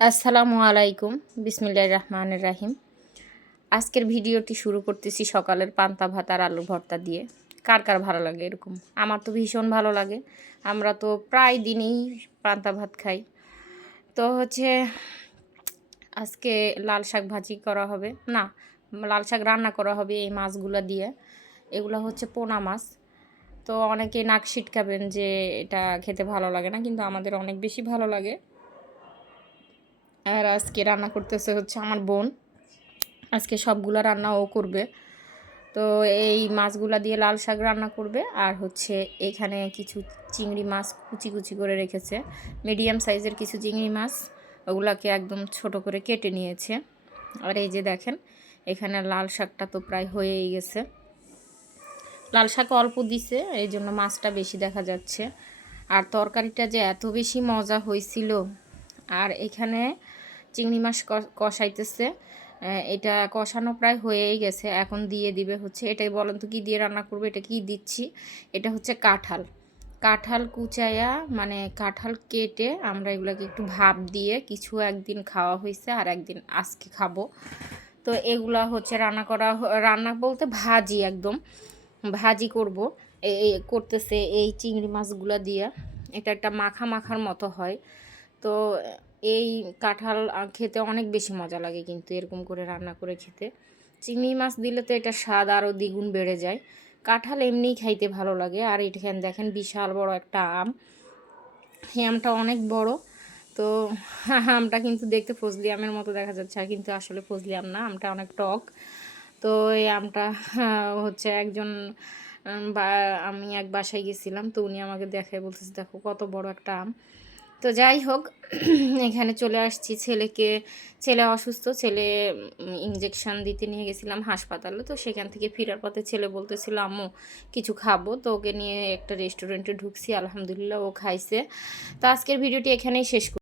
আসসালামু আলাইকুম। বিসমিল্লাহির রহমানির রাহিম। আজকের ভিডিওটি শুরু করতেছি সকালের পান্তা ভাত আর আলু ভর্তা দিয়ে। কার কার ভালো লাগে এরকম? আমার তো ভীষণ ভালো লাগে। আমরা তো প্রায় দিনই পান্তা ভাত খাই। তো হচ্ছে আজকে লাল শাক ভাজি করা হবে। না, লাল শাক রান্না করা হবে এই মাছগুলো দিয়ে। এগুলো হচ্ছে পোনা মাছ। তো অনেকে নাক ছিটকাবেন যে এটা খেতে ভালো লাগে না, কিন্তু আমাদের অনেক বেশি ভালো লাগে। আর আজকে রান্না করতেছে হচ্ছে আমার বোন। আজকে সবগুলো রান্না ও করবে। তো এই মাছগুলা দিয়ে লাল শাক রান্না করবে আর হচ্ছে এখানে কিছু চিংড়ি মাছ কুচি কুচি করে রেখেছে। মিডিয়াম সাইজের কিছু চিংড়ি মাছ, ওগুলাকে একদম ছোট করে কেটে নিয়েছে। আর এই যে দেখেন, এখানে লাল শাকটা তো প্রায় হয়েই গেছে। লাল শাক অল্প দিছে, এই জন্য মাছটা বেশি দেখা যাচ্ছে। আর তরকারিটা যে এত বেশি মজা হয়েছিল আর এখানে চিংড়ি মাছ কষাইতেছে। এটা কষানো প্রায় হয়েই গেছে। এখন দিয়ে দিবে হচ্ছে, এটাই বলেন তো কী দিয়ে রান্না করব, এটা কি দিচ্ছি? এটা হচ্ছে কাঁঠাল। কাঁঠাল কুচাইয়া মানে কাঁঠাল কেটে আমরা এগুলোকে একটু ভাপ দিয়ে কিছু একদিন খাওয়া হয়েছে আর একদিন আজকে খাব। তো এগুলা হচ্ছে রান্না করা রান্না বলতে ভাজি একদম। ভাজি করব। করতেছে এই চিংড়ি মাছগুলো দিয়ে। এটা একটা মাখা মাখার মতো হয়। তো, এই কাঁঠাল খেতে অনেক বেশি মজা লাগে কিন্তু এরকম করে রান্না করে খেতে। চিংড়ি মাছ দিলে তো এটা স্বাদ আরও দ্বিগুণ বেড়ে যায়। কাঁঠাল এমনিই খাইতে ভালো লাগে। আর এখানে দেখেন বিশাল বড় একটা আম। এই আমটা অনেক বড়। তো, আমটা কিন্তু দেখতে ফজলি আমের মতো দেখা যাচ্ছে। আর কিন্তু আসলে ফজলি আম না, আমটা অনেক টক। তো, এই আমটা, হচ্ছে একজন বা, আমি এক বাসায় গেছিলাম তো উনি আমাকে দেখায় বলতেছে, দেখো কত বড় একটা আম। তো যাই হোক, এখানে চলে আসছি ছেলেকে, ছেলে অসুস্থ, ছেলে ইঞ্জেকশন দিতে নিয়ে গেছিলাম হাসপাতালে। তো সেখান থেকে ফেরার পথে ছেলে বলতেছিল, আম্মু, কিছু খাব। তো ওকে নিয়ে একটা রেস্টুরেন্টে ঢুকছি, আলহামদুলিল্লাহ ও খাইছে। তো আজকের ভিডিওটি এখানেই শেষ